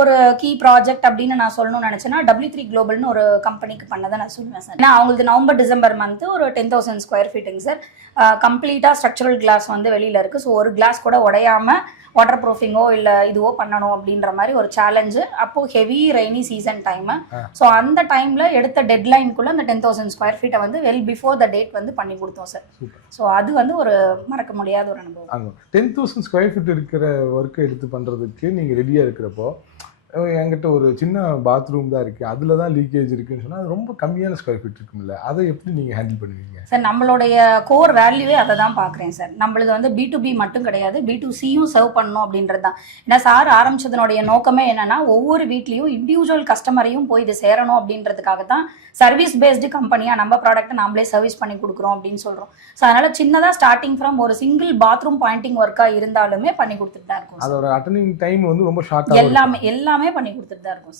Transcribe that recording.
ஒரு key project அப்படின்னு நான் சொல்லணும்னு நினைச்சேன்னா W3 குளோபல்னு ஒரு கம்பெனிக்கு பண்ணதை நான் சொல்லுவேன் சார். ஏன்னா அவங்களுக்கு நவம்பர் டிசம்பர் மந்த் ஒரு 10,000 ஸ்கொயர் ஃபீட்டுங்க சார். கம்ப்ளீட்டா ஸ்ட்ரக்சரல் கிளாஸ் வந்து வெளியில இருக்கு. ஸோ ஒரு கிளாஸ் கூட உடையாம வாட்டர் ப்ரூஃபிங்கோ இல்லை இதுவோ பண்ணணும் அப்படின்ற மாதிரி ஒரு சேலஞ்சு. அப்போ heavy rainy season time. So அந்த டைம்ல எடுத்த டெட்லைனுக்குள்ள அந்த 10,000 ஸ்கொயர் ஃபீட்டை வந்து வெல் பிஃபோர் த டேட் வந்து பண்ணி கொடுத்தோம் சார். ஸோ அது வந்து ஒரு மறக்க முடியாத ஒரு அனுபவம். 10,000 ஸ்கொயர் ஃபீட் இருக்கிற ஒர்க்கை எடுத்து பண்றதுக்கு நீங்க ரெடியா இருக்கிறப்போ என்கிட்ட ஒரு சின்ன பாத்ரூம் தான் இருக்கு, அதுல தான் லீக்கேஜ் இருக்குன்னு சொன்னா அது ரொம்ப கம்மியான ஸ்கொயர் ஃபீட் இருக்கும்ல, அதை எப்படி நீங்க ஹேண்டில் பண்ணுவீங்க சார்? நம்மளுடைய கோர் வேல்யூவே அதை தான் பார்க்குறேன் சார். நம்மளது வந்து B2B மட்டும் கிடையாது, B2Cயும் சர்வ் பண்ணணும் அப்படின்றது தான். ஏன்னா சார் ஆரம்பிச்சதனுடைய நோக்கமே என்னன்னா ஒவ்வொரு வீட்லேயும் இண்டிவிஜுவல் கஸ்டமரையும் போய் இது சேரணும் அப்படின்றதுக்காக தான் சர்வீஸ் பேஸ்டு கம்பெனியாக நம்ம ப்ராடக்ட்டை நாமளே சர்வீஸ் பண்ணி கொடுக்குறோம் அப்படின்னு சொல்கிறோம். ஸோ அதனால் சின்னதாக ஸ்டார்டிங் ஃப்ரம் ஒரு சிங்கிள் பாத்ரூம் பாயிண்டிங் ஒர்க்காக இருந்தாலுமே பண்ணி கொடுத்துட்டு தான் இருக்கும். அதோட அட்டெண்டிங் டைம் வந்து ரொம்ப ஷார்ட், எல்லாமே பண்ணி கொடுத்துட்டு தான் இருக்கும்.